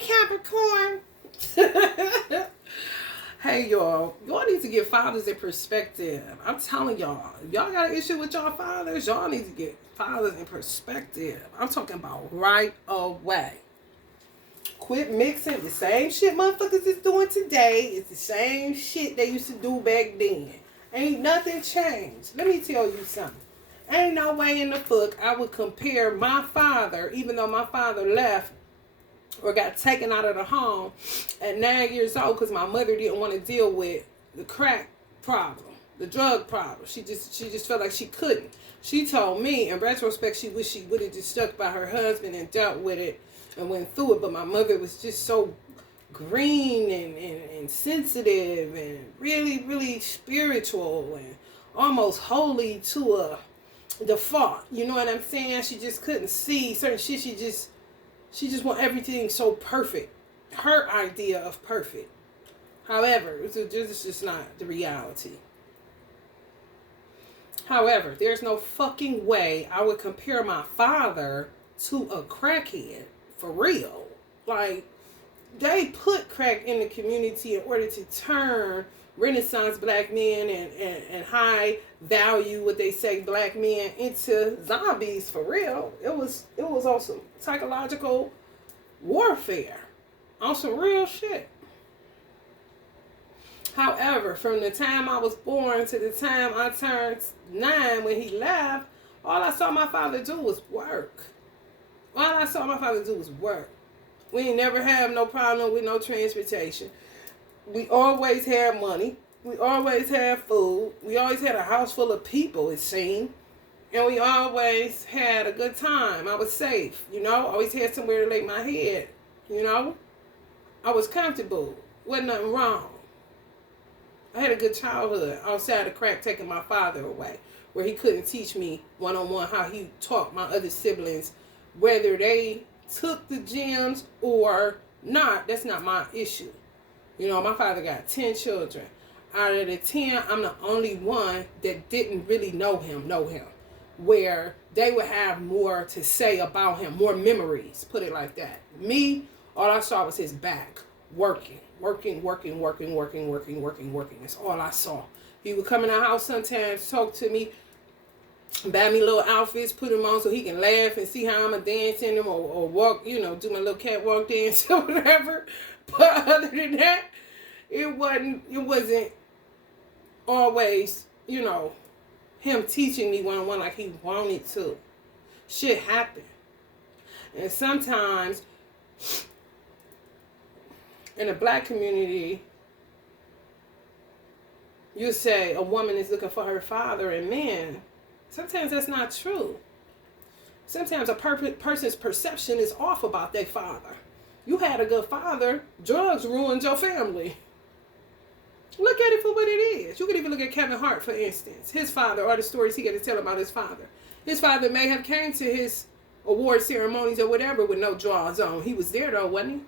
Capricorn. Hey, y'all need to get fathers in perspective. I'm telling y'all got an issue with y'all fathers, y'all need to get fathers in perspective. I'm talking about right away. Quit mixing the same shit motherfuckers is doing today. It's the same shit they used to do back then. Ain't nothing changed. Let me tell you something. Ain't no way in the fuck I would compare my father, even though my father left or got taken out of the home at 9 years old because my mother didn't want to deal with the crack problem, the drug problem. She just felt like she couldn't. She told me, in retrospect, she wished she would have just stuck by her husband and dealt with it and went through it. But my mother was just so green and sensitive and really, really spiritual and almost holy to a default. You know what I'm saying? She just couldn't see certain shit. She just want everything so perfect. Her idea of perfect. However, it's just not the reality. However, there's no fucking way I would compare my father to a crackhead. For real. Like, they put crack in the community in order to turn Renaissance black men and high value, what they say, black men into zombies. For real. It was on some psychological warfare, on some real shit. However, from the time I was born to the time I turned 9 when he left, all I saw my father do was work. All I saw my father do was work. We ain't never had no problem with no transportation. We always had money. We always had food. We always had a house full of people, it seemed. And we always had a good time. I was safe, you know. Always had somewhere to lay my head, you know. I was comfortable. Wasn't nothing wrong. I had a good childhood outside of crack taking my father away, where he couldn't teach me one-on-one how he taught my other siblings, whether they took the gems or not. That's not my issue. You know, my father got 10 children. Out of the 10, I'm the only one that didn't really know him, where they would have more to say about him, more memories, put it like that. Me, all I saw was his back, working. That's all I saw. He would come in the house sometimes, talk to me, buy me little outfits, put them on so he can laugh and see how I'm a dance in them or walk, you know, do my little catwalk dance or whatever. But other than that, it wasn't always, you know, him teaching me one-on-one like he wanted to. Shit happened. And sometimes in the black community, you say a woman is looking for her father, and men, sometimes that's not true. Sometimes a person's perception is off about their father. You had a good father, drugs ruined your family. Look at it for what it is. You could even look at Kevin Hart, for instance. His father, or the stories he got to tell about his father. His father may have came to his award ceremonies or whatever with no drawers on. He was there though, wasn't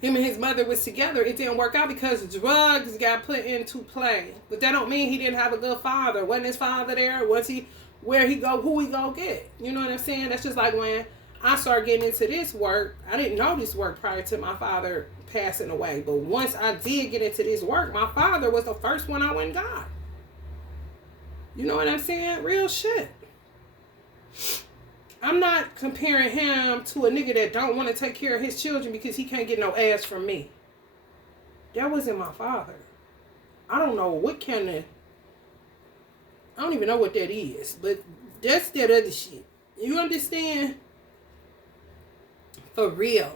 he? Him and his mother was together. It didn't work out because drugs got put into play. But that don't mean he didn't have a good father. Wasn't his father there? Was he, where he go, who he go get? You know what I'm saying? That's just like when I started getting into this work. I didn't know this work prior to my father passing away. But once I did get into this work, my father was the first one I went and got. You know what I'm saying? Real shit. I'm not comparing him to a nigga that don't want to take care of his children because he can't get no ass from me. That wasn't my father. I don't know what kind of... I don't even know what that is. But that's that other shit. You understand? For real.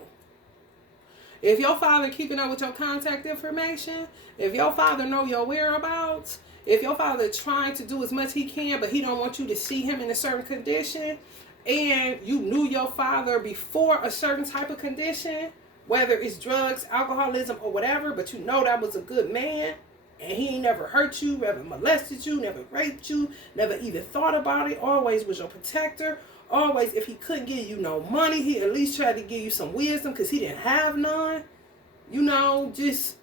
If your father keeping up with your contact information, if your father know your whereabouts, if your father trying to do as much he can, but he don't want you to see him in a certain condition, and you knew your father before a certain type of condition, whether it's drugs, alcoholism, or whatever, but you know that was a good man, and he ain't never hurt you, never molested you, never raped you, never even thought about it, always was your protector. Always, if he couldn't give you no money, he at least tried to give you some wisdom because he didn't have none. You know, just,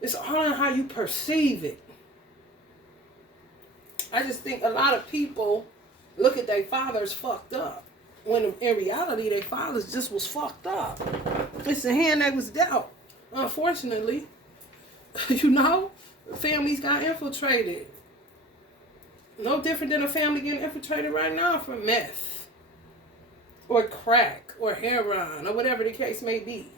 it's all in how you perceive it. I just think a lot of people look at their fathers fucked up. when in reality, their fathers just was fucked up. It's the hand that was dealt. Unfortunately, you know, families got infiltrated. No different than a family getting infiltrated right now for meth or crack or heroin or whatever the case may be.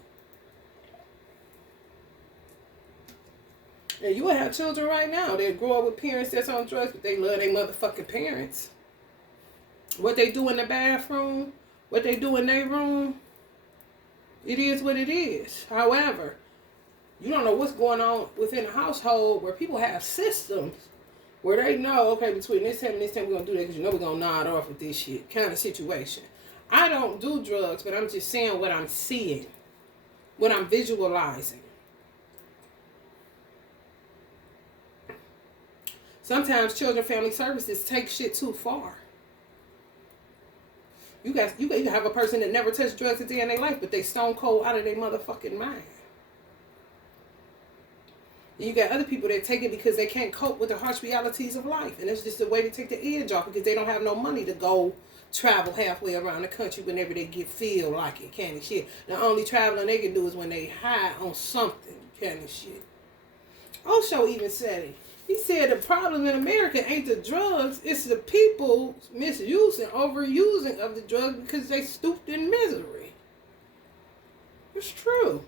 And you will have children right now that grow up with parents that's on drugs, but they love their motherfucking parents. What they do in the bathroom, what they do in their room, it is what it is. However, you don't know what's going on within a household where people have systems where they know, okay, between this time and this time we're going to do that because you know we're going to nod off with this shit kind of situation. I don't do drugs, but I'm just saying what I'm seeing, what I'm visualizing. Sometimes children family services take shit too far. You can have a person that never touched drugs a day in their life, but they stone cold out of their motherfucking mind. And you got other people that take it because they can't cope with the harsh realities of life. And it's just a way to take the edge off because they don't have no money to go travel halfway around the country whenever they feel like it, kind of shit. The only traveling they can do is when they high on something, kind of shit. Osho even said it. He said the problem in America ain't the drugs, it's the people misusing, overusing of the drug because they stooped in misery. It's true.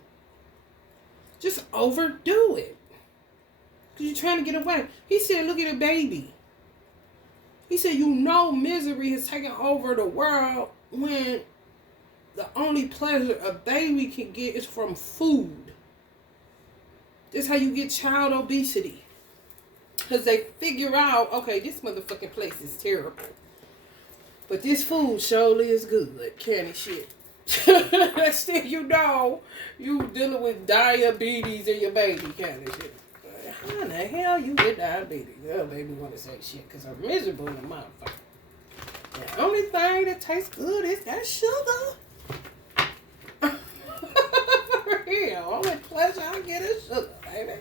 Just overdo it. Because you're trying to get away. He said, look at a baby. He said, you know misery has taken over the world when the only pleasure a baby can get is from food. That's how you get child obesity. Because they figure out, okay, this motherfucking place is terrible. But this food surely is good. Candy shit. Next thing you know, you dealing with diabetes in your baby kind of shit. How in the hell you get diabetes? Oh, baby want to say shit because I'm miserable in the motherfucker. The only thing that tastes good is that sugar. For real. Only pleasure I get is sugar, baby.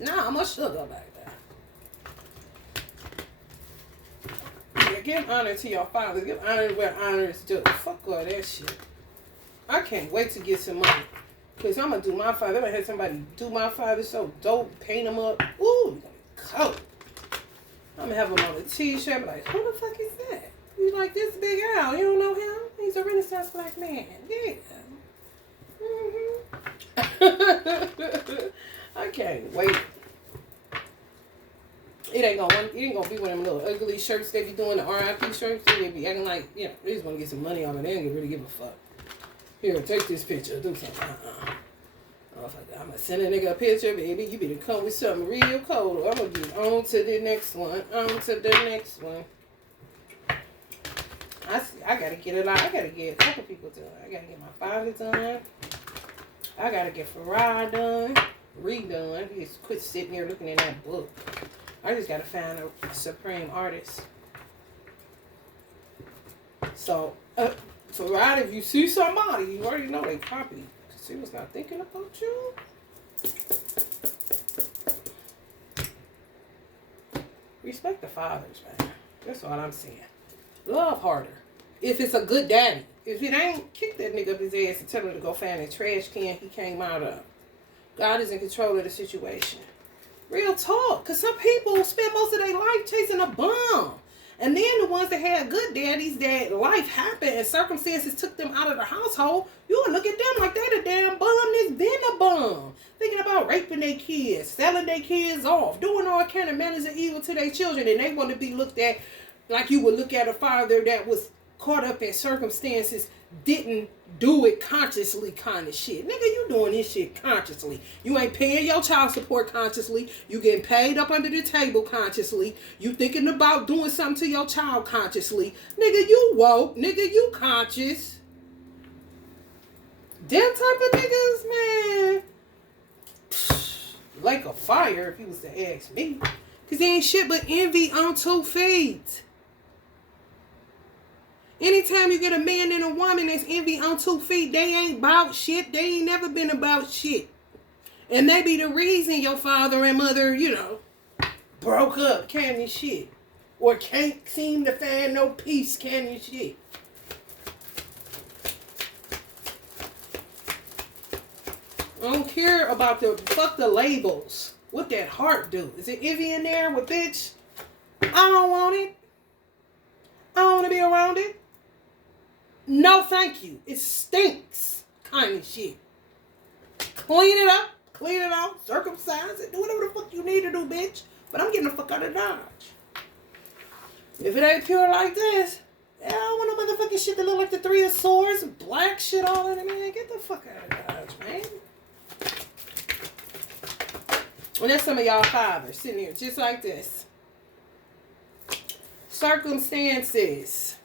Nah, I'm a sugar baby. Yeah, give honor to your fathers. Give honor where honor is due. Fuck all that shit. I can't wait to get some money. Because I'm going to do my father. I'm going to have somebody do my father so dope, paint him up. Ooh, coat. I'm going to have him on a t-shirt. I'm like, who the fuck is that? He's like this big Al. You don't know him? He's a Renaissance black man. Yeah. Mm-hmm. I can't wait. It ain't gonna be one of them little ugly shirts they be doing, the R.I.P. shirts. They be acting like, you know, they just want to get some money off it. They don't really give a fuck. Here, take this picture. Do something. I'm going to send a nigga a picture, baby. You better come with something real cold. Or I'm going to get on to the next one. On to the next one. I got to get a lot. I got to get a couple people done. I got to get my father done. I got to get Farah done. Redone. He just quit sitting here looking at that book. I just got to find a supreme artist. So, Farah, if you see somebody, you already know they copy. She was not thinking about you. Respect the fathers, man. That's all I'm saying. Love harder. If it's a good daddy. If it ain't, kick that nigga up his ass and tell him to go find a trash can he came out of. God is in control of the situation. Real talk. Because some people spend most of their life chasing a bum. And then the ones that had good daddies that life happened and circumstances took them out of the household, you would look at them like they the damn bum that's been a bum. Thinking about raping their kids, selling their kids off, doing all kind of manners of evil to their children. And they want to be looked at like you would look at a father that was caught up in circumstances, didn't do it consciously kind of shit. Nigga, you doing this shit consciously. You ain't paying your child support consciously. You getting paid up under the table consciously. You thinking about doing something to your child consciously. Nigga, you woke. Nigga, you conscious. Them type of niggas, man. Like a fire if you was to ask me. Because they ain't shit but envy on 2 feet. Anytime you get a man and a woman that's envy on 2 feet, they ain't about shit. They ain't never been about shit. And maybe the reason your father and mother, you know, broke up, kind of shit. Or can't seem to find no peace, kind of shit. I don't care about fuck the labels. What that heart do? Is it envy in there with bitch? I don't want it. I don't want to be around it. No, thank you. It stinks. Kind of shit. Clean it up. Clean it out. Circumcise it. Do whatever the fuck you need to do, bitch. But I'm getting the fuck out of Dodge. If it ain't pure like this, I don't want no motherfucking shit that look like the Three of Swords, black shit all in it, man. Get the fuck out of Dodge, man. And that's some of y'all fathers sitting here just like this. Circumstances.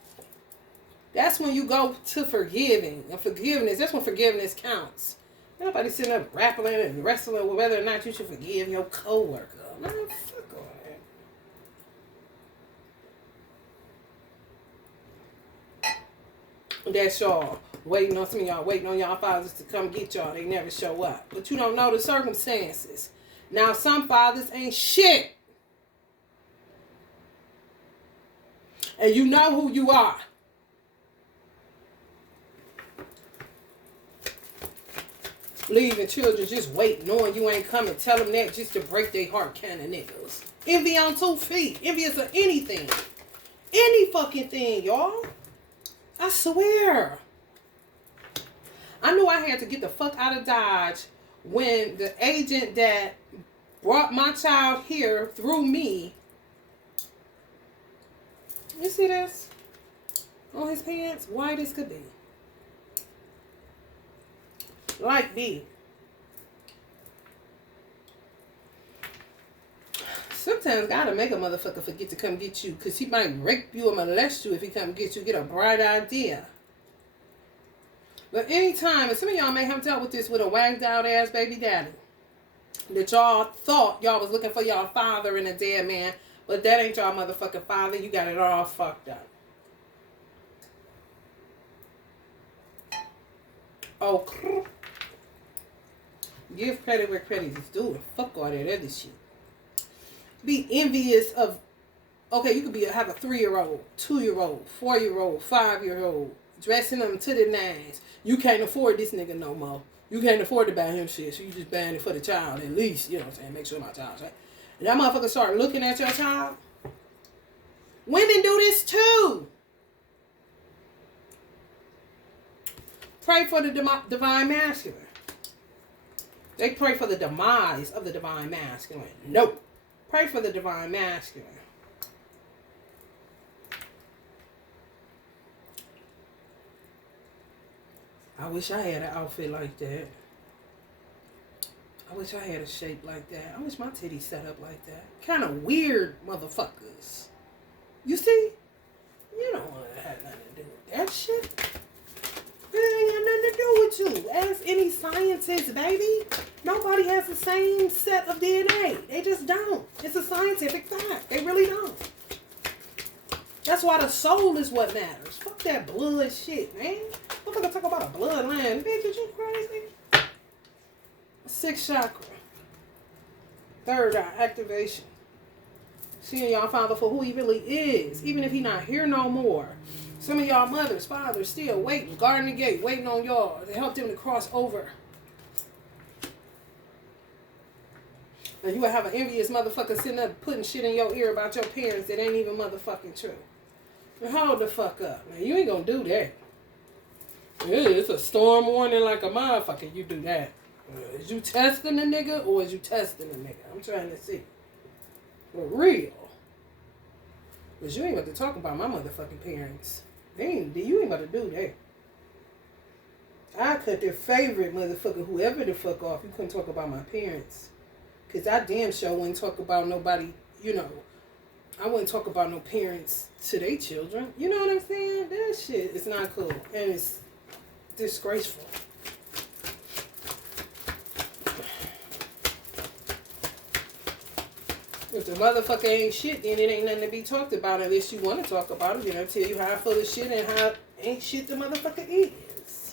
That's when you go to forgiving. And forgiveness, that's when forgiveness counts. Nobody sitting up grappling and wrestling with whether or not you should forgive your coworker. Man, fuck all that. That's y'all waiting on some of y'all, waiting on y'all fathers to come get y'all. They never show up. But you don't know the circumstances. Now, some fathers ain't shit. And you know who you are. Leaving children just wait, knowing you ain't coming. Tell them that just to break their heart kind of niggas. Envy on 2 feet. Envious of anything. Any fucking thing, y'all. I swear. I knew I had to get the fuck out of Dodge when the agent that brought my child here through me. You see this? On his pants? White as could be. Like me. Sometimes gotta make a motherfucker forget to come get you, because he might rape you or molest you if he come get you. Get a bright idea. But anytime, and some of y'all may have dealt with this with a wagged out ass baby daddy, that y'all thought y'all was looking for y'all father and a dead man, but that ain't y'all motherfucking father. You got it all fucked up. Oh, give credit where credit is due and fuck all that other shit. Be envious of, okay, you could have a 3-year-old, 2-year-old, 4-year-old, 5-year-old, dressing them to the nines. You can't afford this nigga no more. You can't afford to buy him shit, so you just buying it for the child at least, you know what I'm saying, make sure my child's right. And that motherfucker start looking at your child. Women do this too. Pray for the divine masculine. They pray for the demise of the divine masculine. Nope. Pray for the divine masculine. I wish I had an outfit like that. I wish I had a shape like that. I wish my titties set up like that. Kind of weird motherfuckers. You see? You don't want to have nothing to do with that shit. It ain't got nothing to do with you. Ask any scientist, baby. Nobody has the same set of DNA. They just don't. It's a scientific fact. They really don't. That's why the soul is what matters. Fuck that blood shit, man. I'm gonna talk about a bloodline. Bitch, are you crazy? 6th chakra. 3rd eye activation. Seeing y'all father for who he really is. Even if he not here no more. Some of y'all mothers, fathers still waiting, guarding the gate, waiting on y'all to help them to cross over. And you will have an envious motherfucker sitting up putting shit in your ear about your parents that ain't even motherfucking true. Now hold the fuck up. Now you ain't gonna do that. It's a storm warning like a motherfucker. You do that. Is you testing the nigga or is you testing the nigga? I'm trying to see. For real. Because you ain't about to talk about my motherfucking parents. You ain't about to do that. I cut their favorite motherfucker, whoever the fuck off. You couldn't talk about my parents. Because I damn sure wouldn't talk about nobody, you know. I wouldn't talk about no parents to their children. You know what I'm saying? That shit is not cool. And it's disgraceful. If the motherfucker ain't shit, then it ain't nothing to be talked about unless you want to talk about it. Then I'll tell you how full of shit and how ain't shit the motherfucker is.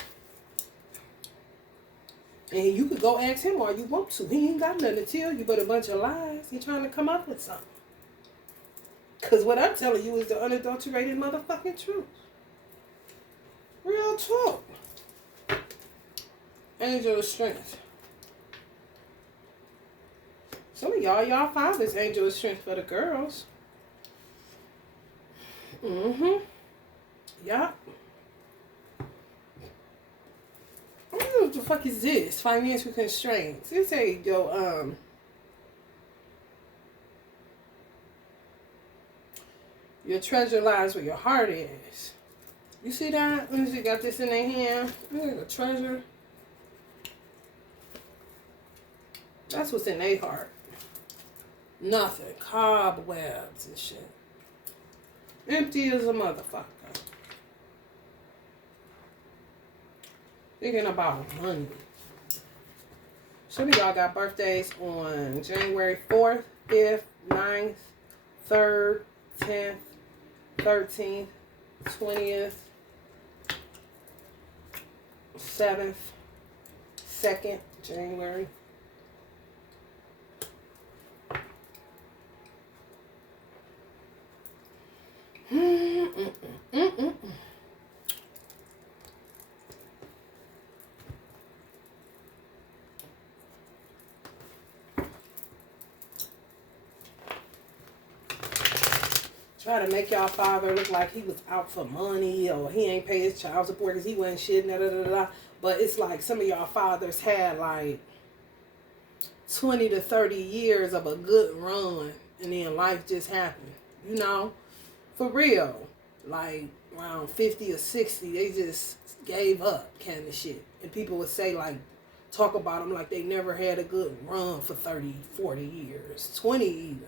And you could go ask him all you want to. He ain't got nothing to tell you but a bunch of lies. He trying to come up with something. Because what I'm telling you is the unadulterated motherfucking truth. Real talk. Angel of strength. y'all fathers angel of strength for the girls. Yeah. What the fuck is this? Financial constraints. It say your treasure lies where your heart is. You see that? When you got this in their hand, a treasure. That's what's in their heart. Nothing. Cobwebs and shit. Empty as a motherfucker. Thinking about money. Some of y'all got birthdays on January 4th, 5th, 9th, 3rd, 10th, 13th, 20th, 7th, 2nd, January. Try to make y'all father look like he was out for money or he ain't pay his child support because he wasn't shit, da da da da. But it's like some of y'all fathers had like 20 to 30 years of a good run and then life just happened. You know? For real. Like around 50 or 60, they just gave up kind of shit. And people would say like, talk about them like they never had a good run for 30, 40 years. 20 even.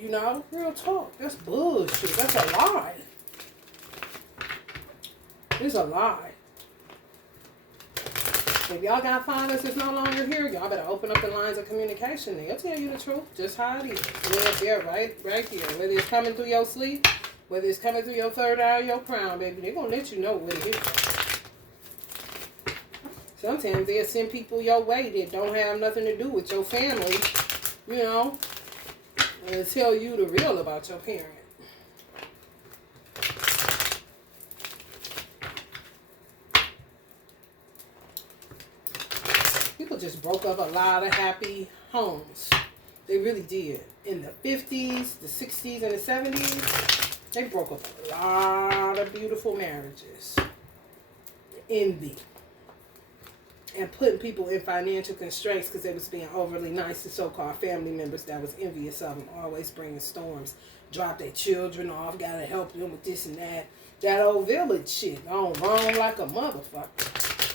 You know, real talk. That's bullshit. That's a lie. It's a lie. If y'all got fathers that's no longer here, y'all better open up the lines of communication. They'll tell you the truth. Just how it is. They're right here. Whether it's coming through your sleep, whether it's coming through your third eye or your crown, baby, they're going to let you know what it is. Sometimes they'll send people your way that don't have nothing to do with your family, you know, and tell you the real about your parent. People just broke up a lot of happy homes. They really did. In the 50s, the 60s, and the 70s, they broke up a lot of beautiful marriages. Envy. And putting people in financial constraints because they was being overly nice to so-called family members that was envious of them, always bringing storms, drop their children off, gotta help them with this and that. That old village shit gone wrong like a motherfucker.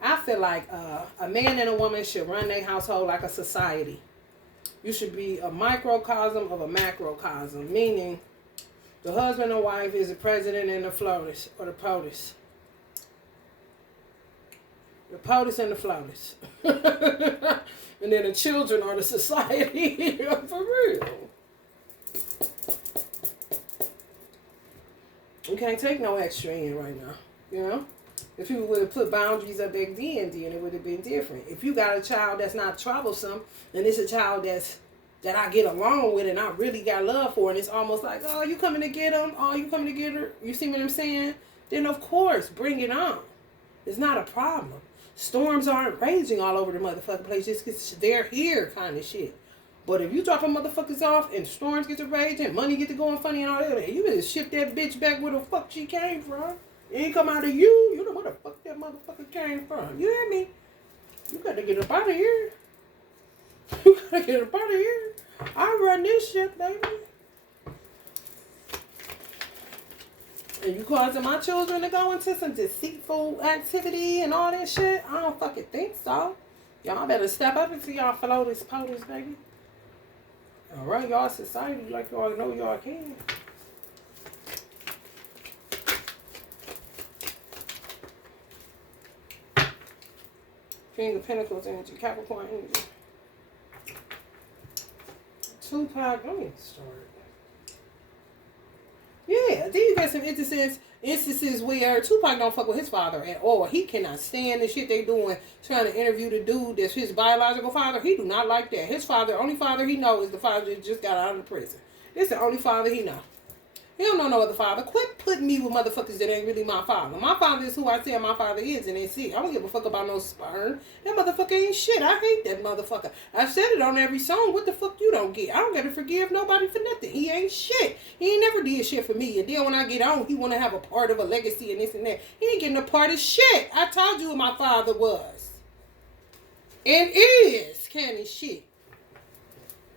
I feel like a man and a woman should run their household like a society. You should be a microcosm of a macrocosm, meaning the husband and wife is the president and the FLOTUS, or the POTUS. The POTUS and the FLOTUS. And then the children are the society. For real. You can't take no extra in right now. You know? If people would have put boundaries up back then, it would have been different. If you got a child that's not troublesome, and it's a child that I get along with and I really got love for, and it's almost like, oh, you coming to get him? Oh, you coming to get her? You see what I'm saying? Then, of course, bring it on. It's not a problem. Storms aren't raging all over the motherfucking place just because they're here kind of shit. But if you dropping motherfuckers off and storms get to raging, money get to going funny and all that, you better ship that bitch back where the fuck she came from. It ain't come out of you. You know where the fuck that motherfucker came from. You hear me? You gotta get up out of here. You gotta get up out of here. I run this shit, baby. And you causing my children to go into some deceitful activity and all that shit? I don't fucking think so. Y'all better step up into y'all FLOTUS, POTUS, baby. And run y'all society like y'all know y'all can. King of Pentacles energy, Capricorn energy. Tupac, let me start. Yeah, then you got some instances where Tupac don't fuck with his father at all. He cannot stand the shit they doing, trying to interview the dude that's his biological father. He do not like that. His father, only father he know is the father that just got out of the prison. This is the only father he know. He don't know no other father. Quit putting me with motherfuckers that ain't really my father. My father is who I say my father is, and that's it. I don't give a fuck about no sperm. That motherfucker ain't shit. I hate that motherfucker. I said it on every song. What the fuck you don't get? I don't gotta forgive nobody for nothing. He ain't shit. He ain't never did shit for me. And then when I get on, he wanna have a part of a legacy and this and that. He ain't getting a part of shit. I told you who my father was. And is canny shit.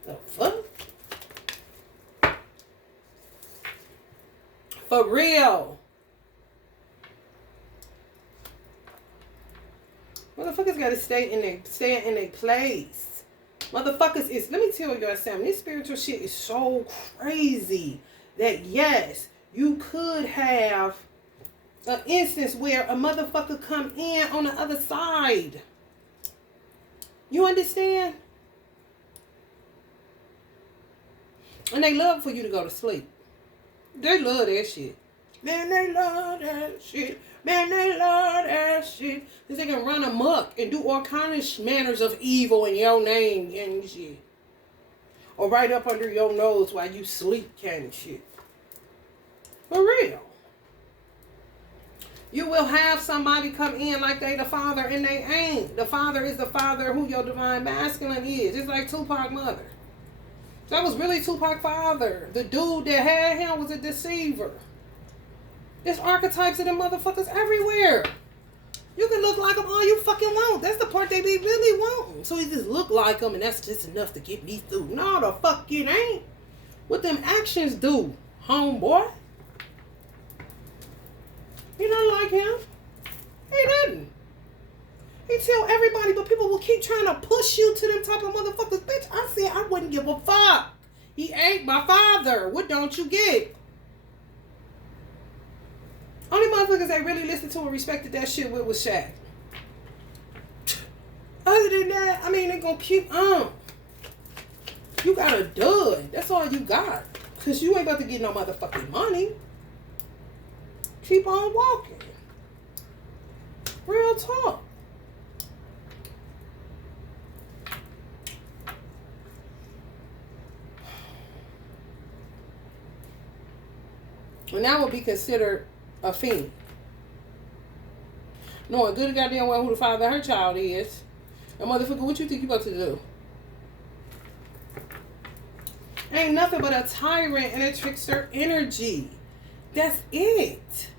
The fuck? For real. Motherfuckers gotta stay in their place. Motherfuckers is, let me tell y'all something. This spiritual shit is so crazy that yes, you could have an instance where a motherfucker come in on the other side. You understand? And they love for you to go to sleep. They love that shit. Man, they love that shit. Man, they love that shit. Because they can run amok and do all kinds of manners of evil in your name and shit. Or right up under your nose while you sleep kind of shit. For real. You will have somebody come in like they the father and they ain't. The father is the father who your divine masculine is. It's like Tupac's mother. That was really Tupac's father. The dude that had him was a deceiver. There's archetypes of them motherfuckers everywhere. You can look like them all you fucking want. That's the part they be really wanting. So he just look like them and that's just enough to get me through. No, the fuck it ain't. What them actions do, homeboy? You don't like him? He didn't. He tell everybody, but people will keep trying to push you to them type of motherfuckers. Bitch, I said I wouldn't give a fuck. He ain't my father. What don't you get? Only motherfuckers that really listened to and respected that shit with was Shaq. Other than that, I mean, they gonna keep on. You got a dud. That's all you got. Because you ain't about to get no motherfucking money. Keep on walking. Real talk. And that would be considered a fiend. Knowing good and goddamn well who the father of her child is. And motherfucker, what you think you about to do? Ain't nothing but a tyrant and a trickster energy. That's it.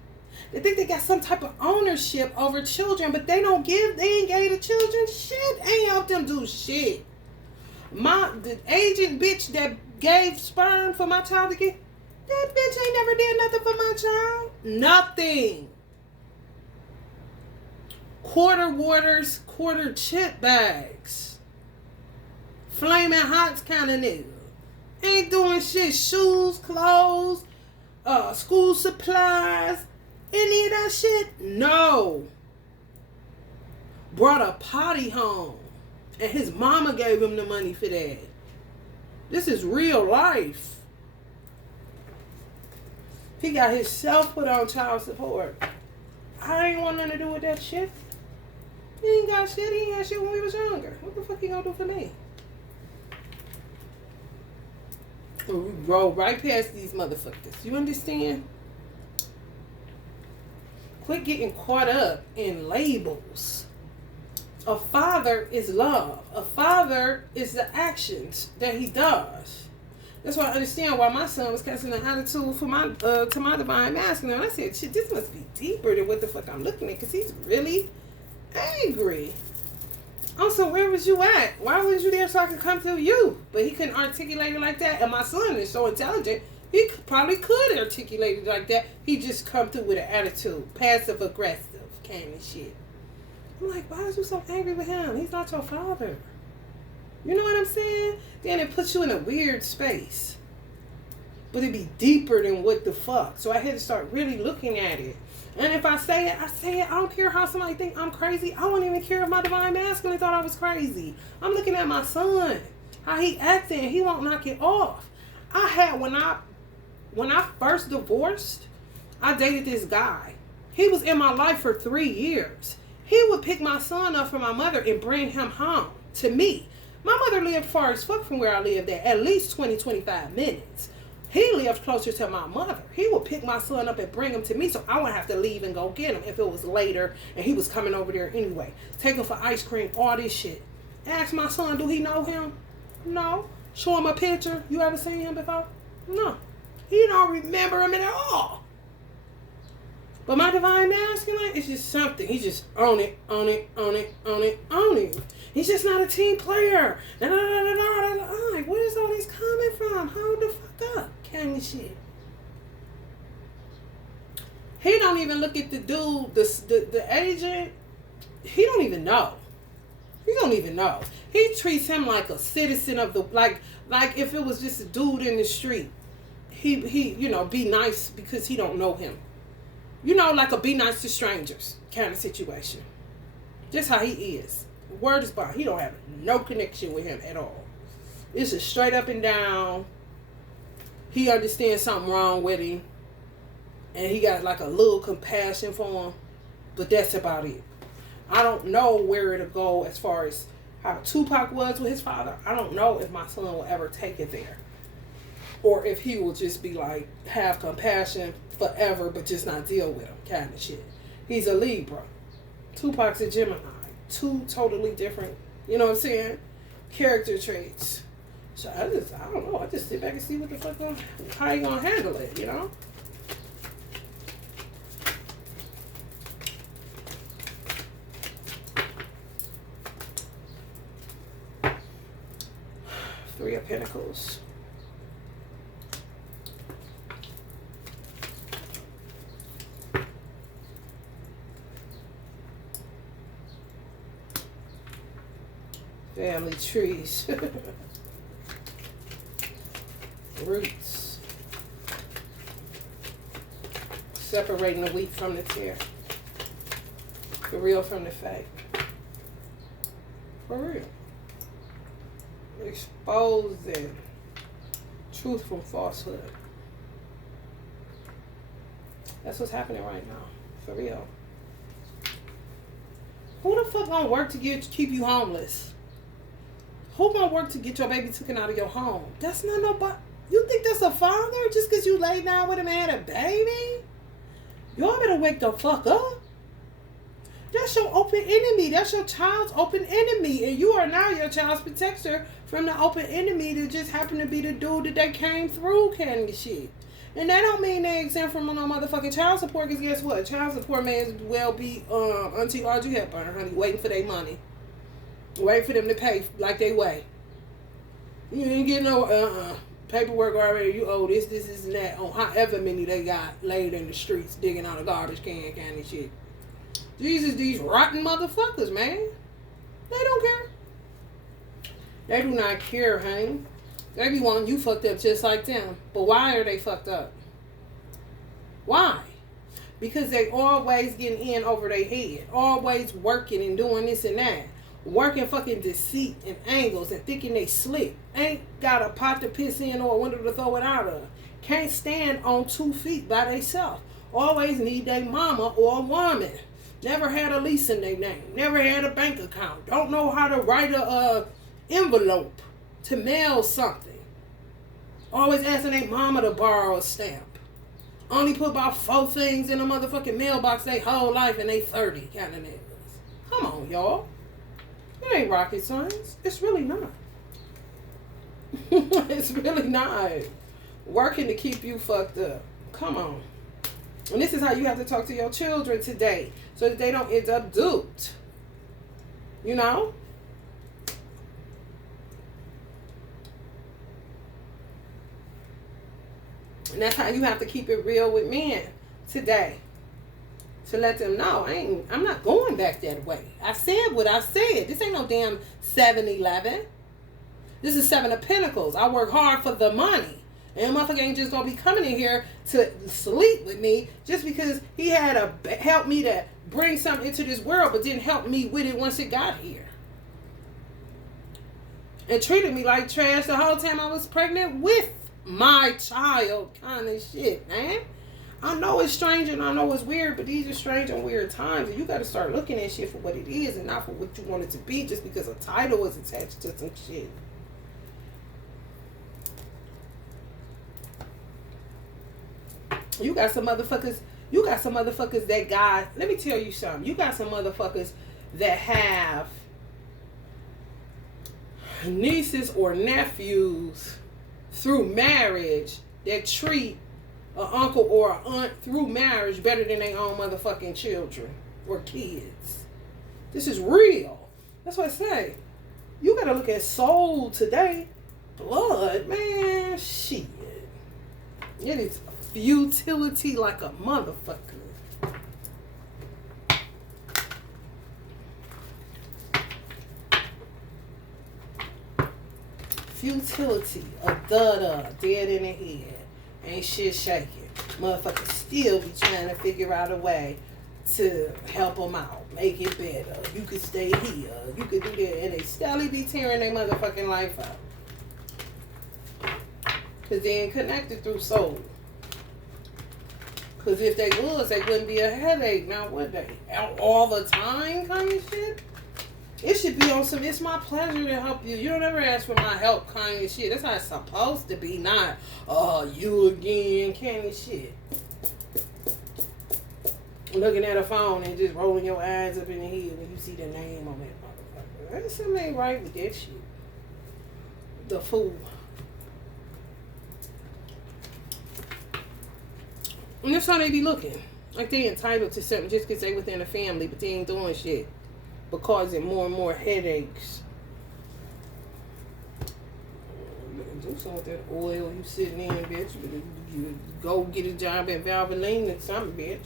They think they got some type of ownership over children, but they ain't gave the children shit. Ain't helped them do shit. The agent bitch that gave sperm for my child to get, that bitch ain't never did nothing for my child. Nothing. Quarter waters, quarter chip bags. Flaming hots kind of nigga. Ain't doing shit. Shoes, clothes, school supplies. Any of that shit? No. Brought a potty home. And his mama gave him the money for that. This is real life. He got himself put on child support. I ain't want nothing to do with that shit. He ain't got shit. He ain't got shit when we was younger. What the fuck he gonna do for me? We roll right past these motherfuckers. You understand? Quit getting caught up in labels. A father is love. A father is the actions that he does. That's why I understand why my son was casting an attitude for my to my divine masculine. I said, shit, this must be deeper than what the fuck I'm looking at, because he's really angry. Also, where was you at? Why was you there so I could come to you? But he couldn't articulate it like that. And my son is so intelligent, he probably could articulate it like that. He just come through with an attitude, passive aggressive kind of shit. I'm like, why is you so angry with him? He's not your father. You know what I'm saying? Then it puts you in a weird space. But it be deeper than what the fuck. So I had to start really looking at it. And if I say it, I say it. I don't care how somebody think I'm crazy. I wouldn't even care if my divine masculine thought I was crazy. I'm looking at my son. How he acting. He won't knock it off. When I first divorced, I dated this guy. He was in my life for 3 years. He would pick my son up from my mother and bring him home to me. My mother lived far as fuck from where I lived at least 20, 25 minutes. He lived closer to my mother. He would pick my son up and bring him to me so I wouldn't have to leave and go get him if it was later and he was coming over there anyway. Take him for ice cream, all this shit. Ask my son, do he know him? No. Show him a picture. You ever seen him before? No. He don't remember him at all. But my divine masculine is just something. He's just on it, on it, on it, on it, on it. He's just not a team player. Like, where's all this coming from? Hold the fuck up. Kind of shit. He don't even look at the dude, the agent. He don't even know. He don't even know. He treats him like a citizen of the, like if it was just a dude in the street. He you know, be nice because he don't know him. You know, like a be nice to strangers kind of situation. Just how he is. Word is bond. He don't have no connection with him at all. It's just straight up and down. He understands something wrong with him. And he got like a little compassion for him. But that's about it. I don't know where it'll go as far as how Tupac was with his father. I don't know if my son will ever take it there. Or if he will just be like, have compassion forever, but just not deal with him kind of shit. He's a Libra. Tupac's a Gemini. Two totally different, you know what I'm saying, character traits. So I don't know. I just sit back and see what the fuck, how you gonna handle it, you know? Three of Pentacles. Family trees. Roots. Separating the wheat from the tare. The real from the fake. For real. Exposing truth from falsehood. That's what's happening right now. For real. Who the fuck gonna work to keep you homeless? Who gonna work to get your baby taken out of your home? That's not nobody. You think that's a father just because you laid down with him and had a baby? Y'all better wake the fuck up. That's your open enemy. That's your child's open enemy. And you are now your child's protector from the open enemy that just happened to be the dude that they came through kind of shit. And that don't mean they exempt from no motherfucking child support, because guess what? Child support may as well be Auntie Audrey Hepburn, honey, waiting for their money. Waiting for them to pay like they weigh. You ain't getting no paperwork already. You owe this, and that on however many they got laid in the streets digging out a garbage can kind of shit. Jesus, these rotten motherfuckers, man. They don't care. They do not care, honey. They be wanting you fucked up just like them. But why are they fucked up? Why? Because they always getting in over their head. Always working and doing this and that. Working fucking deceit and angles and thinking they slick. Ain't got a pot to piss in or a window to throw it out of. Can't stand on 2 feet by themselves. Always need their mama or a woman. Never had a lease in their name. Never had a bank account. Don't know how to write a envelope to mail something. Always asking their mama to borrow a stamp. Only put about 4 things in a motherfucking mailbox their whole life and they 30 kind of niggas. Come on, y'all. It ain't rocket science. It's really not. It's really not. Working to keep you fucked up. Come on. And this is how you have to talk to your children today, so that they don't end up duped. You know? And that's how you have to keep it real with men today. To let them know, I'm not going back that way. I said what I said. This ain't no damn 7-Eleven. This is 7 of Pentacles. I work hard for the money. And a motherfucker ain't just gonna be coming in here to sleep with me just because he had to help me to bring something into this world, but didn't help me with it once it got here. And treated me like trash the whole time I was pregnant with my child kind of shit, man. I know it's strange and I know it's weird, but these are strange and weird times. And you got to start looking at shit for what it is and not for what you want it to be just because a title is attached to some shit. You got some motherfuckers. You got some motherfuckers that got. Let me tell you something. You got some motherfuckers that have nieces or nephews through marriage that treat an uncle or an aunt through marriage better than their own motherfucking children or kids. This is real. That's what I say. You gotta look at soul today. Blood, man, shit. It is futility like a motherfucker. Futility, a dud, dead in the head. Ain't shit shaking. Motherfuckers still be trying to figure out a way to help them out, make it better. You could stay here, you could do that, and they still be tearing their motherfucking life out. Because they ain't connected through soul. Because if they was, they wouldn't be a headache, now would they? All the time kind of shit? It should be on some, it's my pleasure to help you. You don't ever ask for my help kind of shit. That's how it's supposed to be, not, you again kind of shit. Looking at a phone and just rolling your eyes up in the head when you see the name on that motherfucker. There's something ain't right with that shit. The fool. And that's how they be looking. Like they entitled to something just because they within the family, but they ain't doing shit. But causing more and more headaches. Do something with that oil you sitting in, bitch. You go get a job at Valvoline or something, bitch.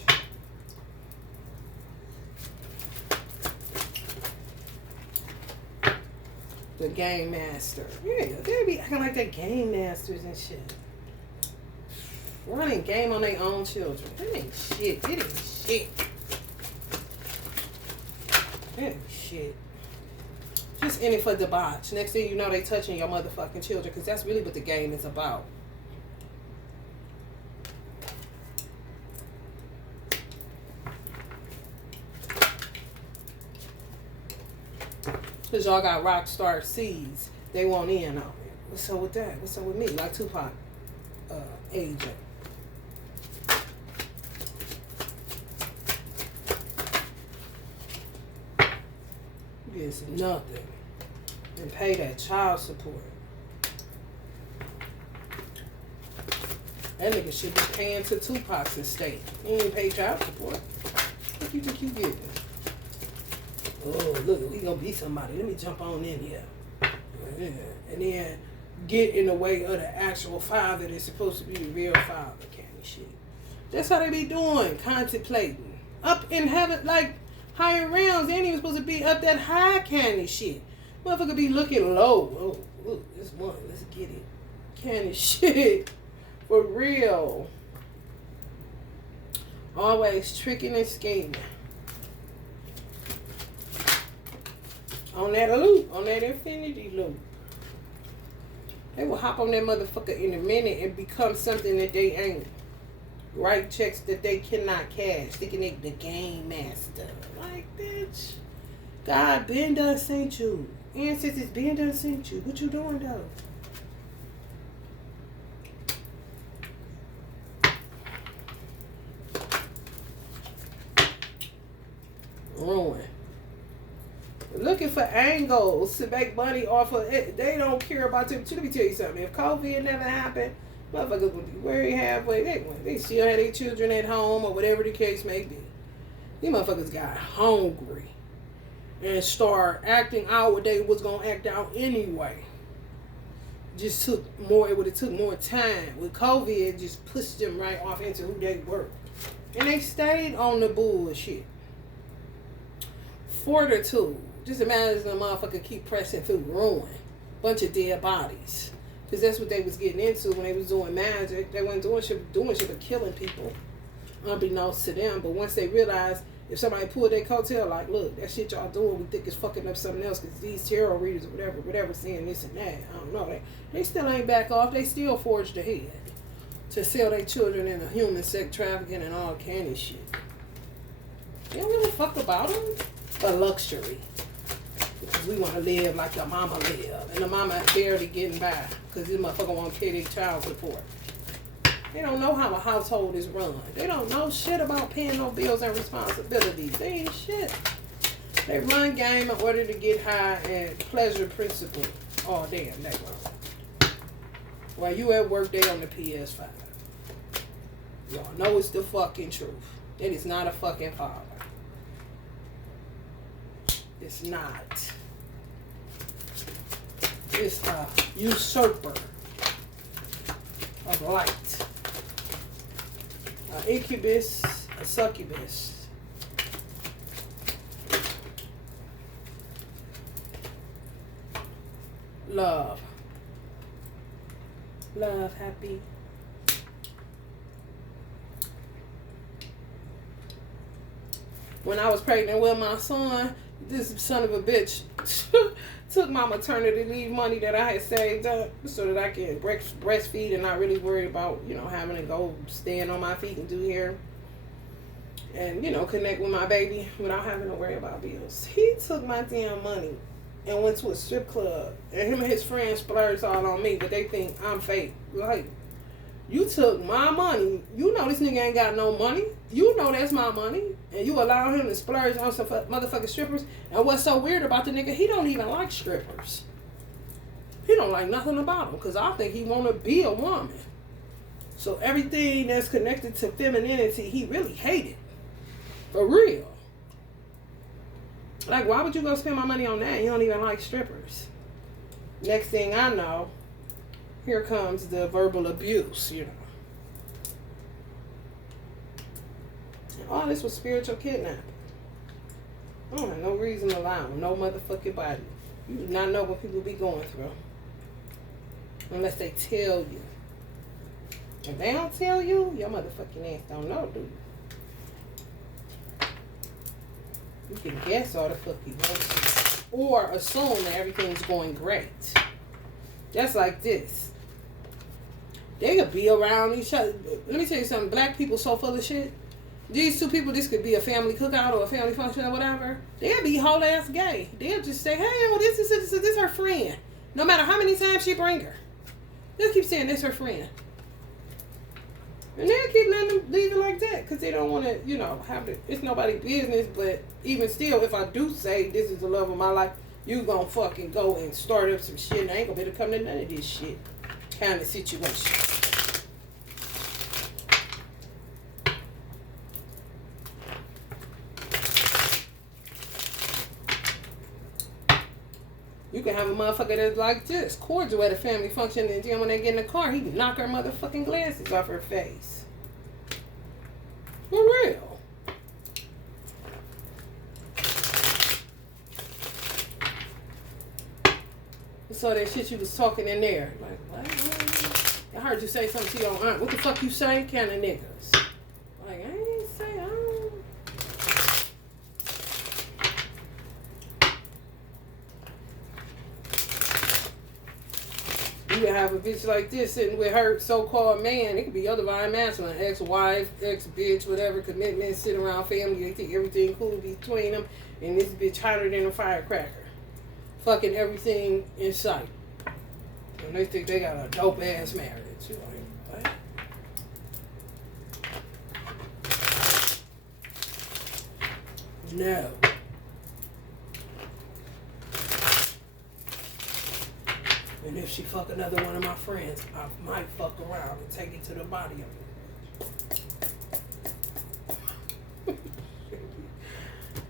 The game master. Yeah, they be acting like they game masters and shit. Running game on their own children. That ain't shit. It ain't shit. That ain't shit. Just in it for debauch. Next thing you know, they touching your motherfucking children, because that's really what the game is about. Because y'all got rock star seeds. They want in on it. What's up with that? What's up with me? Like Tupac agent. It's nothing. And pay that child support. That nigga should be paying to Tupac's estate. He ain't pay child support. What you think you getting? Oh, look, we gonna be somebody. Let me jump on in here. Yeah. And then get in the way of the actual father that's supposed to be the real father kind of shit. That's how they be doing, contemplating. Up in heaven, like higher realms, they ain't even supposed to be up that high kind of shit. Motherfucker be looking low. Oh, look, this one, let's get it. Kind of shit. For real. Always tricking and scheming. On that loop, on that infinity loop. They will hop on that motherfucker in a minute and become something that they ain't. Write checks that they cannot cash. Thinking they the game master. Like, bitch. God been done sent you. Ancestors been done sent you. What you doing though? Ruin. Looking for angles to make money off of it. They don't care about them. Let me tell you something. If COVID never happened, motherfuckers would be worried halfway. They still had their children at home or whatever the case may be. These motherfuckers got hungry and start acting out what they was gonna act out anyway. Just took more. It would have took more time. With COVID, it just pushed them right off into who they were, and they stayed on the bullshit. Fortitude. Just imagine the motherfucker keep pressing through ruin. Bunch of dead bodies. Because that's what they was getting into when they was doing magic. They weren't doing shit but killing people. Unbeknownst to them. But once they realized, if somebody pulled their coattail, like, look, that shit y'all doing, we think it's fucking up something else. Because these tarot readers or whatever, saying this and that. I don't know. They still ain't back off. They still forged ahead. To sell their children into human sex trafficking and all kind of shit. They don't give a fuck about them. A luxury. Because we want to live like the mama live. And the mama barely getting by. Because this motherfucker want to pay their child support. They don't know how a household is run. They don't know shit about paying no bills and responsibilities. They ain't shit. They run game in order to get high and pleasure principle all damn day long. While you at work, they on the PS5. Y'all know it's the fucking truth. It is not a fucking father. It's not. It's a usurper of light. An incubus, a succubus. Love. Love, happy. When I was pregnant with my son, this son of a bitch took my maternity leave money that I had saved up so that I can breastfeed and not really worry about, having to go stand on my feet and do hair. And, connect with my baby without having to worry about bills. He took my damn money and went to a strip club. And him and his friends splurged all on me, but they think I'm fake. Like, you took my money. You know this nigga ain't got no money. You know that's my money. And you allow him to splurge on some motherfucking strippers. And what's so weird about the nigga, he don't even like strippers. He don't like nothing about them. Because I think he want to be a woman. So everything that's connected to femininity, he really hated. For real. Like, why would you go spend my money on that? You don't even like strippers. Next thing I know, here comes the verbal abuse, And all this was spiritual kidnapping. I don't have no reason to lie on no motherfucking body. You do not know what people be going through. Unless they tell you. If they don't tell you, your motherfucking ass don't know, do you? You can guess all the fuck you want to. Or assume that everything's going great. Just like this. They could be around each other. Let me tell you something. Black people so full of shit. These two people, this could be a family cookout or a family function or whatever. They'll be whole ass gay. They'll just say, hey, oh, this is her friend. No matter how many times she bring her. They'll keep saying this her friend. And they'll keep letting them leave it like that. Because they don't want to, have to. It's nobody's business. But even still, if I do say this is the love of my life, you gonna fucking go and start up some shit. And I ain't gonna be able to come to none of this shit kind of situation. You can have a motherfucker that's like this, cordial at a family function, and then when they get in the car, he can knock her motherfucking glasses off her face. For real. So that shit you was talking in there. Like, what? I heard you say something to your aunt. What the fuck you say? Kind of niggas. Like, I ain't say, I don't. You can have a bitch like this sitting with her so-called man. It could be your divine masculine, ex-wife, ex-bitch, whatever, commitment, sit around family. They think everything cool between them. And this bitch hotter than a firecracker. Fucking everything in sight. And they think they got a dope-ass marriage. You like, what? No. And if she fuck another one of my friends, I might fuck around and take it to the body of it.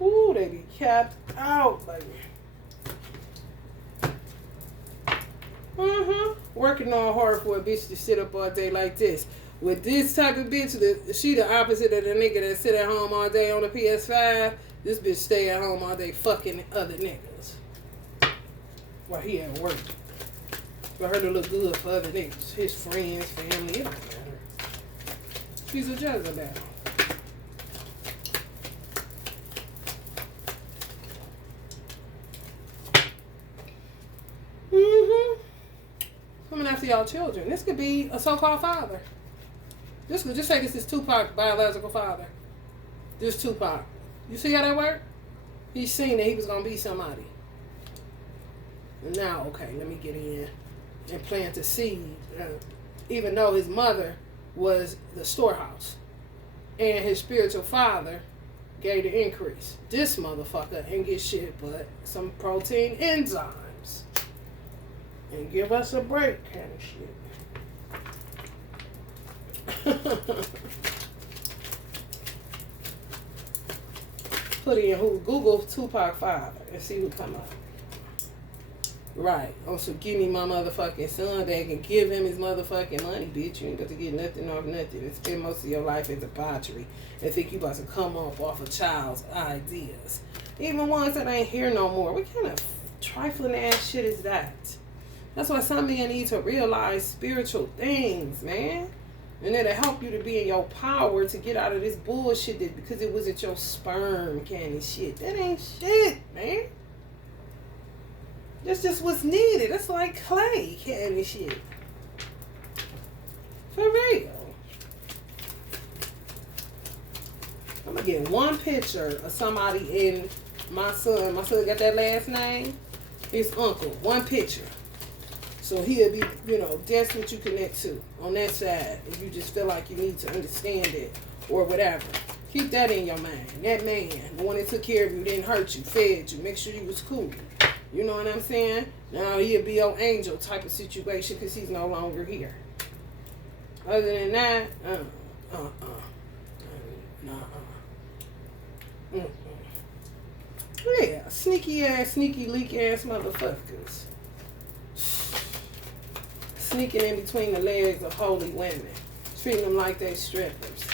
Ooh, they be capped out, baby. Working on hard for a bitch to sit up all day like this. With this type of bitch, she the opposite of the nigga that sit at home all day on the PS5. This bitch stay at home all day fucking other niggas. While he at work. For her to look good for other niggas. His friends, family, it don't matter. She's a Jezebel. Coming after y'all children. This could be a so-called father. This could just say this is Tupac, biological father. This Tupac. You see how that worked? He seen that he was gonna be somebody. And now, okay, let me get in and plant a seed. Even though his mother was the storehouse. And his spiritual father gave the increase. This motherfucker ain't get shit but some protein enzymes. And give us a break kind of shit. Put in Google Tupac 5 and see who come up. Right. Also, give me my motherfucking son back and give him his motherfucking money, bitch. You ain't got to get nothing off nothing and spend most of your life in debauchery and think you about to come up off a child's ideas. Even ones that ain't here no more. What kind of trifling ass shit is that? That's why some of you need to realize spiritual things, man. And it'll help you to be in your power to get out of this bullshit that because it wasn't your sperm kind of shit. That ain't shit, man. That's just what's needed. That's like clay kind of shit. For real. I'm going to get one picture of somebody in my son. My son got that last name. His uncle. One picture. So he'll be, that's what you connect to on that side. If you just feel like you need to understand it or whatever. Keep that in your mind. That man, the one that took care of you, didn't hurt you, fed you, make sure you was cool. You know what I'm saying? Now he'll be your angel type of situation because he's no longer here. Other than that, yeah, sneaky leak ass motherfuckers. Sneaking in between the legs of holy women. Treating them like they strippers.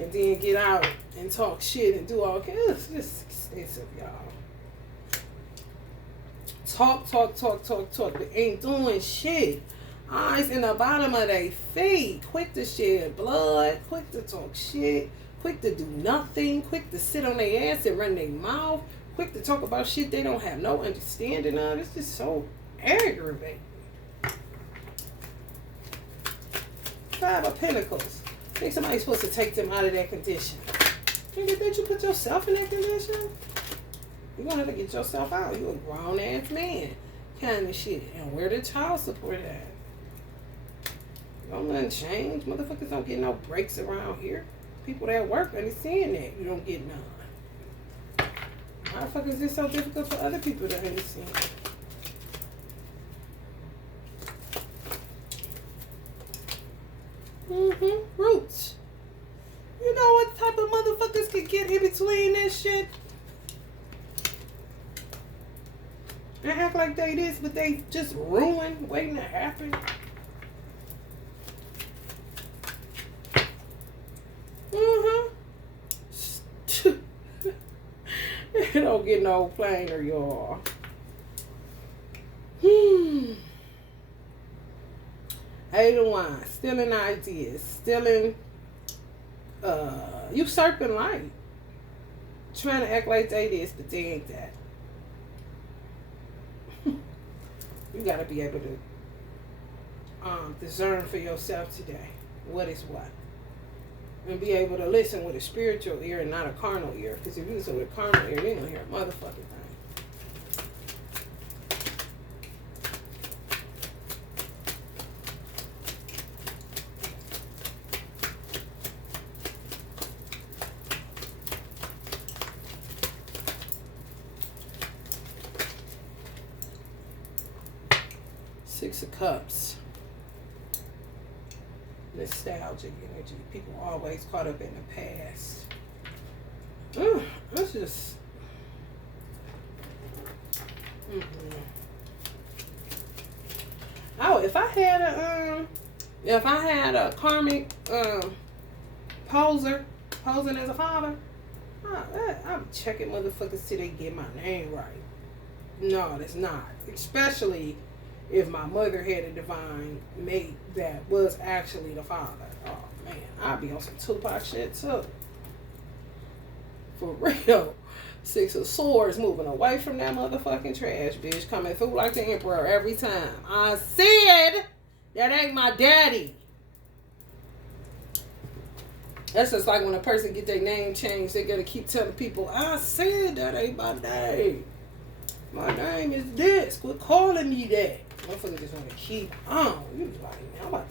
And then get out and talk shit and do all kinds. It's just extensive, y'all. Talk, but ain't doing shit. Eyes in the bottom of their feet. Quick to shed blood. Quick to talk shit. Quick to do nothing. Quick to sit on their ass and run their mouth. Quick to talk about shit they don't have no understanding of. It's just so aggravating. Five of Pentacles. I think somebody's supposed to take them out of that condition. Nigga, did you put yourself in that condition? You're going to have to get yourself out. You're a grown-ass man kind of shit. And where the child support at? Don't nothing change. Motherfuckers don't get no breaks around here. People that work understand that. You don't get none. Why the fuck is this so difficult for other people to understand? Roots. You know what type of motherfuckers can get in between this shit? And act like they this, but they just ruin waiting to happen. It don't get no plainer, y'all. Hating wine, stealing ideas, stealing, usurping light. Trying to act like they this, but they ain't that. You gotta be able to discern for yourself today what is what. And be able to listen with a spiritual ear and not a carnal ear. Because if you listen with a carnal ear, you don't hear a motherfucking thing. Six of Cups. Nostalgic energy. People always caught up in the past. That's just... Oh, if I had a karmic poser posing as a father, I'm checking motherfuckers till they get my name right. No, that's not. Especially if my mother had a divine mate that was actually the father. Oh, man. I'd be on some Tupac shit, too. For real. Six of Swords moving away from that motherfucking trash, bitch. Coming through like the emperor every time. I said that ain't my daddy. That's just like when a person get their name changed, they gotta keep telling people, I said that ain't my name. My name is this. Quit calling me that. Motherfucker just want to keep on. You was like, man,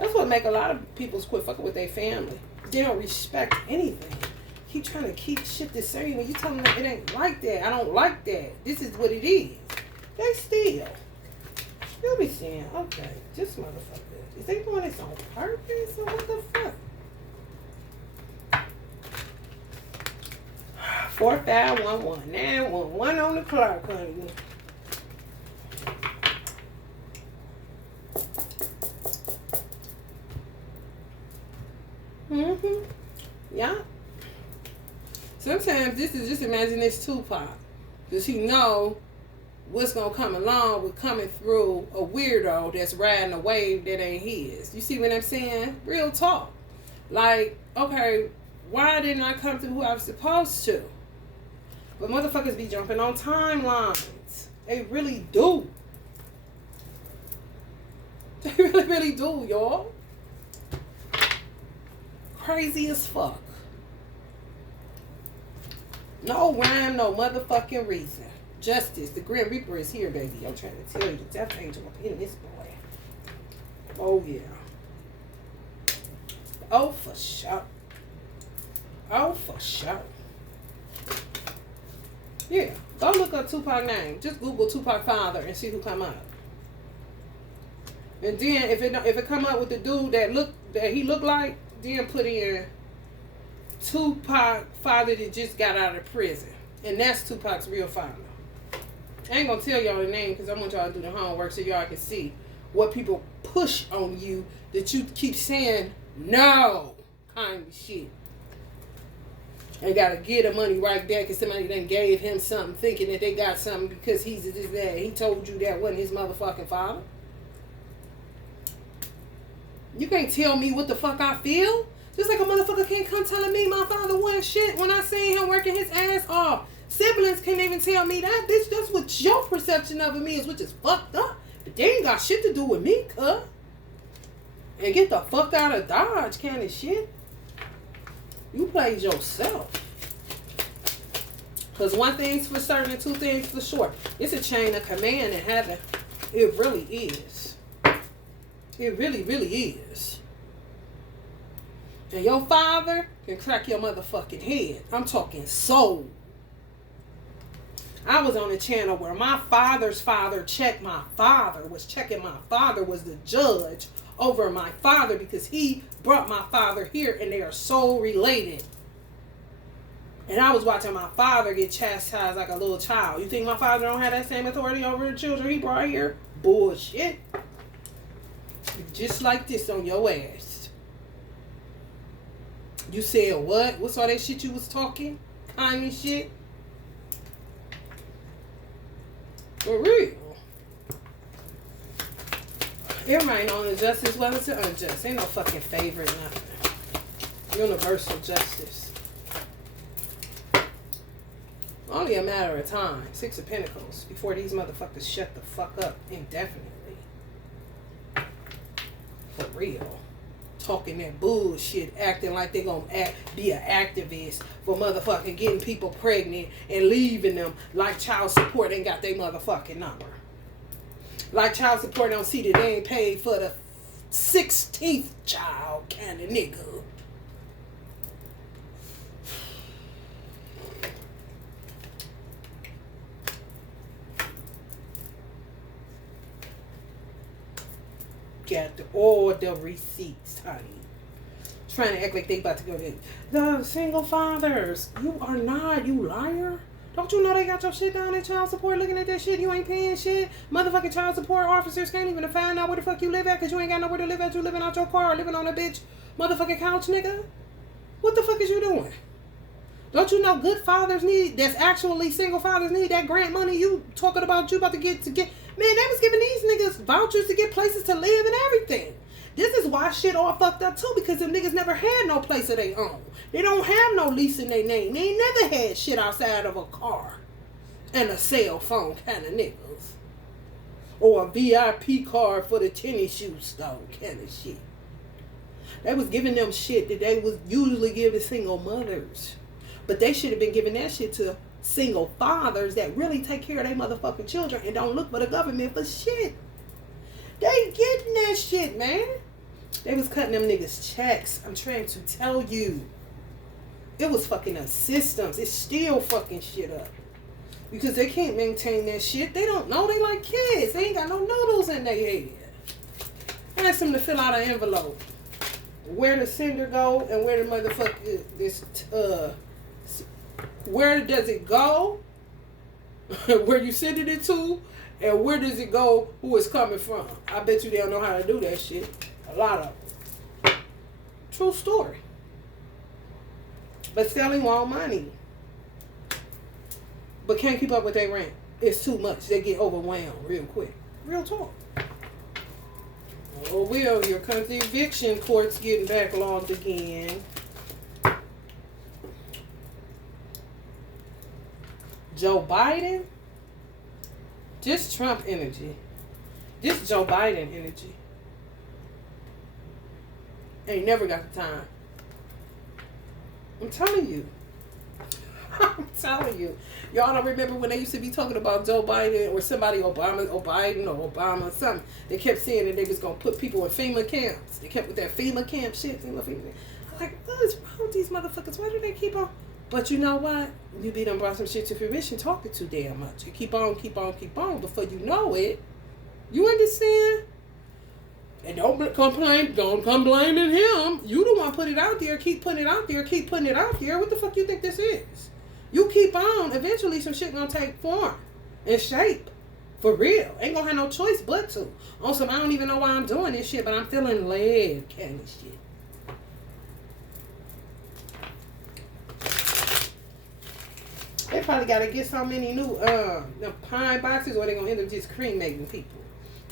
That's what make a lot of people quit fucking with their family. They don't respect anything. Keep trying to keep shit the same when you tell them that it ain't like that. I don't like that. This is what it is. They still. You'll be saying, okay, this motherfucker, is they doing this on purpose or what the fuck? 4511 911 on the clock, honey. Yeah. Sometimes this is just imagine this Tupac. Does he know what's gonna come along with coming through a weirdo that's riding a wave that ain't his? You see what I'm saying? Real talk. Like, okay, why didn't I come through who I was supposed to? But motherfuckers be jumping on timelines. They really do. They really, really do, y'all. Crazy as fuck. No rhyme, no motherfucking reason. Justice, the Grim Reaper is here, baby. I'm trying to tell you, the death angel up in this boy. Oh, yeah. Oh, for sure. Oh, for sure. Yeah, go look up Tupac name. Just Google Tupac father and see who come up. And then if it come up with the dude that he look like, then put in Tupac father that just got out of prison, and that's Tupac's real father. I ain't gonna tell y'all the name because I want y'all to do the homework so y'all can see what people push on you that you keep saying no kind of shit. They gotta get the money right back because somebody done gave him something thinking that they got something because he's this that. He told you that wasn't his motherfucking father. You can't tell me what the fuck I feel. Just like a motherfucker can't come telling me my father wasn't shit when I seen him working his ass off. Siblings can't even tell me that, bitch. That's what your perception of him is, which is fucked up. But they ain't got shit to do with me, cuz. And get the fuck out of Dodge kind of shit. You played yourself. Because one thing's for certain and two things for sure. It's a chain of command in heaven. It really is. It really, really is. And your father can crack your motherfucking head. I'm talking soul. I was on a channel where my father's father checked my father, was checking my father, was the judge over my father because he brought my father here and they are soul related. And I was watching my father get chastised like a little child. You think my father don't have that same authority over the children he brought here? Bullshit. Just like this on your ass. You said what? What's all that shit you was talking? Kind of shit? For real. Everybody knows injustice as well as unjust. Ain't no fucking favorite, nothing. Universal justice. Only a matter of time. 6 of Pentacles. Before these motherfuckers shut the fuck up indefinitely. For real. Talking that bullshit, acting like they gonna be an activist for motherfucking getting people pregnant and leaving them like child support ain't got their motherfucking number. Like child support don't see that they ain't paid for the 16th child kind of nigga. Got all the receipts, honey. Trying to act like they about to go to the single fathers. You are not, you liar. Don't you know they got your shit down at child support looking at that shit? You ain't paying shit. Motherfucking child support officers can't even find out where the fuck you live at because you ain't got nowhere to live at. You living out your car, living on a bitch motherfucking couch, nigga. What the fuck is you doing? Don't you know good fathers need, that's actually single fathers need that grant money you talking about you about to get. Man, they was giving these niggas vouchers to get places to live and everything. This is why shit all fucked up too, because them niggas never had no place of their own. They don't have no lease in their name. They ain't never had shit outside of a car and a cell phone kind of niggas. Or a VIP card for the tennis shoe store kind of shit. They was giving them shit that they was usually give to single mothers. But they should have been giving that shit to single fathers that really take care of their motherfucking children and don't look for the government for shit. They getting that shit, man. They was cutting them niggas checks. I'm trying to tell you. It was fucking up systems. It's still fucking shit up. Because they can't maintain that shit. They don't know. They like kids. They ain't got no noodles in their head. Ask them to fill out an envelope. Where the sender go and where the motherfucker is, where does it go? Where you sending it to? And where does it go? Who it's coming from? I bet you they don't know how to do that shit. A lot of them. True story. But selling want money. But can't keep up with their rent. It's too much. They get overwhelmed real quick. Real talk. Oh, well, your country eviction court's getting backlogged again. Joe Biden? Just Trump energy. Just Joe Biden energy. Ain't never got the time. I'm telling you. I'm telling you. Y'all don't remember when they used to be talking about Joe Biden or somebody, Obama or Biden or Obama or something. They kept saying that they was going to put people in FEMA camps. They kept with that FEMA camp shit. I'm like, what is wrong with these motherfuckers? Why do they keep on? But you know what? You be done brought some shit to fruition talking too damn much. You keep on. Before you know it. You understand? And don't complain. Don't come blaming him. You the one put it out there. Keep putting it out there. What the fuck you think this is? You keep on. Eventually, some shit gonna take form and shape. For real. Ain't gonna have no choice but to. On some, I don't even know why I'm doing this shit, but I'm feeling led kind of shit. They probably gotta get so many new pine boxes, or they gonna end up just cremating people.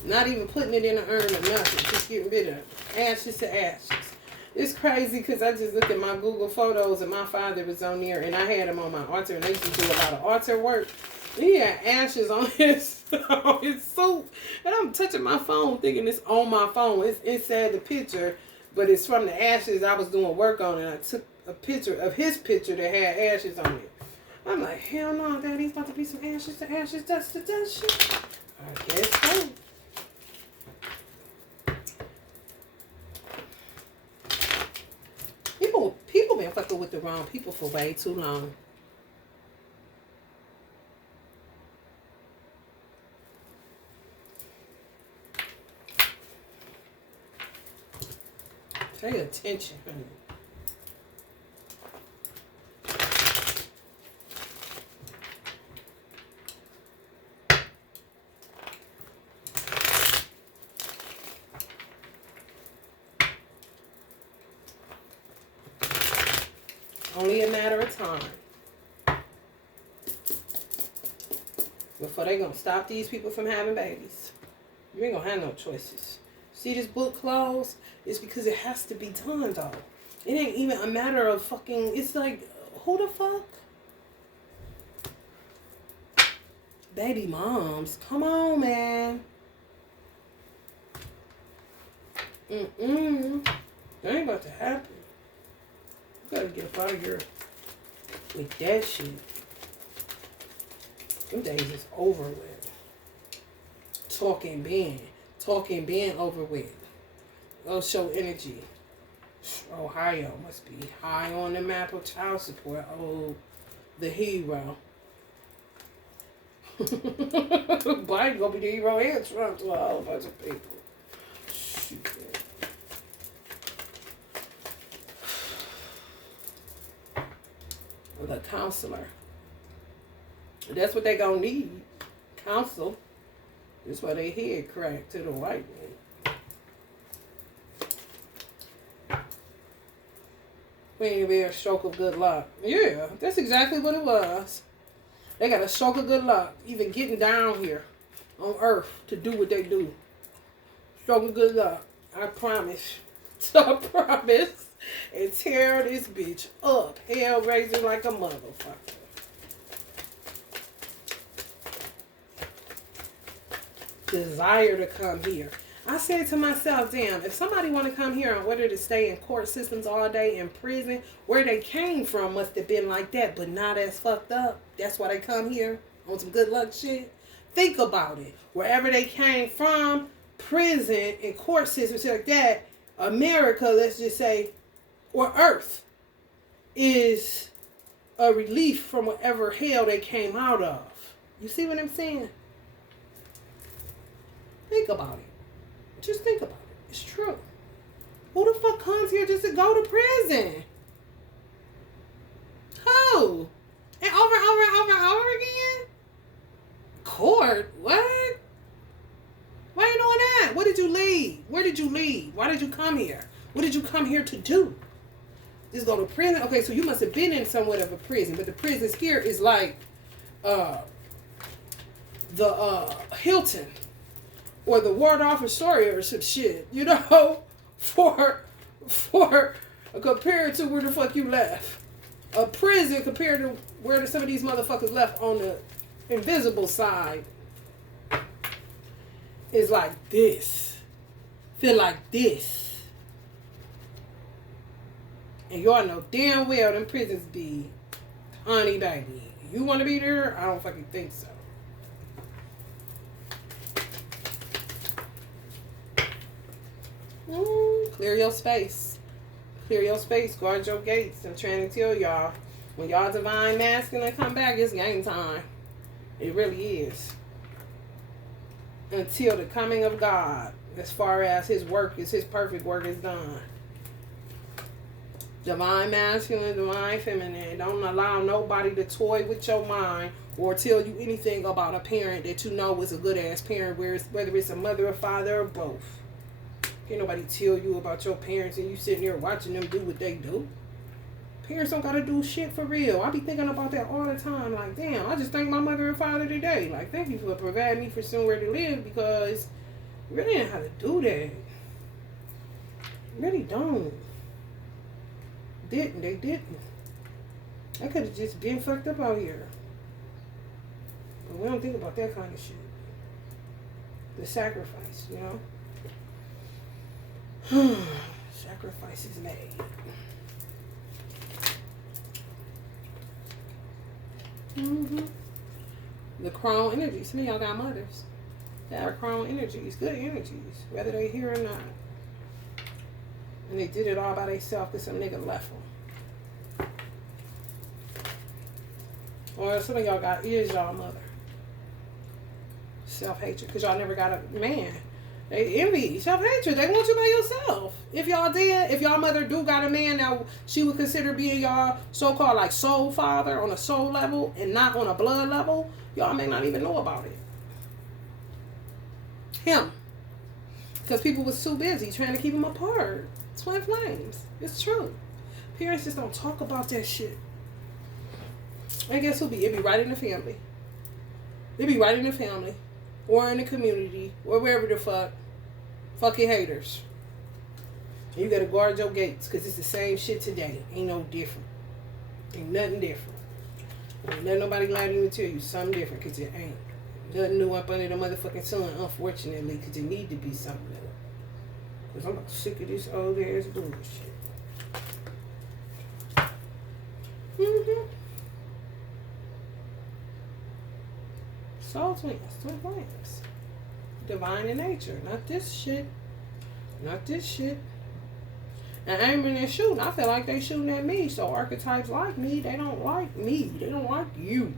Not even putting it in an urn or nothing. Just getting rid of ashes to ashes. It's crazy because I just looked at my Google photos and my father was on there and I had him on my altar and they used to do a lot of altar work. He had ashes on his suit. And I'm touching my phone thinking it's on my phone. It's inside the picture, but it's from the ashes I was doing work on, and I took a picture of his picture that had ashes on it. I'm like, hell no, Daddy's about to be some ashes to ashes, dust to dust shit. I guess so. People been fucking with the wrong people for way too long. Pay attention, honey. Only a matter of time before they gonna stop these people from having babies. You ain't gonna have no choices. See this book closed? It's because it has to be done, though. It ain't even a matter of fucking. It's like, who the fuck? Baby moms, come on, man. That ain't about to happen. You gotta get up out of here with that shit. Them days is over with. Talking being over with. Go show energy. Ohio must be high on the map of child support. Oh, the hero. Biden gonna be the hero and Trump to a whole bunch of people. Shoot. The counselor. That's what they gonna need. Counsel. That's why they head cracked to the white man. We ain't be a stroke of good luck. Yeah, that's exactly what it was. They got a stroke of good luck, even getting down here on earth to do what they do. Stroke of good luck. I promise. I promise. And tear this bitch up. Hell raising like a motherfucker. Desire to come here. I said to myself, damn, if somebody want to come here in order to stay in court systems all day in prison, where they came from must have been like that, but not as fucked up. That's why they come here on some good luck shit. Think about it. Wherever they came from, prison and court systems like that, America, let's just say, or Earth, is a relief from whatever hell they came out of. You see what I'm saying? Think about it. Just think about it. It's true. Who the fuck comes here just to go to prison? Who? And over again? Court? What? Why are you doing that? What did you leave? Where did you leave? Why did you come here? What did you come here to do? Just go to prison? Okay, so you must have been in somewhat of a prison, but the prisons here is like the Hilton or the Waldorf Astoria or some shit, you know, for compared to where the fuck you left. A prison compared to where some of these motherfuckers left on the invisible side is like this. Feel like this. And y'all know damn well them prisons be honey baby. You want to be there? I don't fucking think so. Clear your space. Clear your space. Guard your gates. I'm trying to tell y'all, when y'all divine masculine come back, it's game time. It really is. Until the coming of God, as far as his work is, his perfect work is done. Divine masculine, divine feminine. Don't allow nobody to toy with your mind or tell you anything about a parent that you know is a good ass parent, whether it's a mother or father or both. Can't nobody tell you about your parents and you sitting there watching them do what they do. Parents don't gotta do shit for real. I be thinking about that all the time. Like, damn, I just thank my mother and father today. Like, thank you for providing me for somewhere to live, because you really didn't have to do that. You really don't. They didn't. I could have just been fucked up out here. But we don't think about that kind of shit. The sacrifice, you know? Sacrifice is made. The crown energy. Some of y'all got mothers that are crown energies, good energies, whether they here or not. And they did it all by themselves because some nigga left them. Or some of y'all is y'all mother. Self-hatred, because y'all never got a man. They envy, self-hatred. They want you by yourself. If y'all did, if y'all mother do got a man that she would consider being y'all so-called like soul father on a soul level and not on a blood level, y'all may not even know about it. Him. Because people was too busy trying to keep him apart. Twin flames. It's true. Parents just don't talk about that shit. And guess who be? It be right in the family. It be right in the family. Or in the community. Or wherever the fuck. Fucking haters. And you gotta guard your gates. Because it's the same shit today. Ain't no different. Ain't nothing different. Ain't nothing nobody lying to you and tell you something different. Because it ain't. Nothing new up under the motherfucking sun. Unfortunately. Because it need to be something new. Because I'm sick of this old ass bullshit. Soul twins, twin flames. Divine in nature. Not this shit. Not this shit. And aiming and shooting. I feel like they shooting at me. So archetypes like me, they don't like me. They don't like you.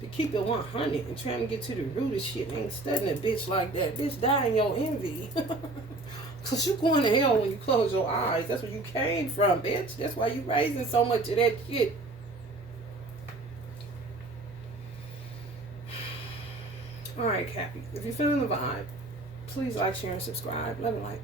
To keep it 100 and trying to get to the root of shit. Ain't studying a bitch like that. Bitch, die in your envy. Cause you going to hell when you close your eyes. That's where you came from, bitch. That's why you raising so much of that shit. Alright, Cappy. If you're feeling the vibe, please like, share, and subscribe. Love and light.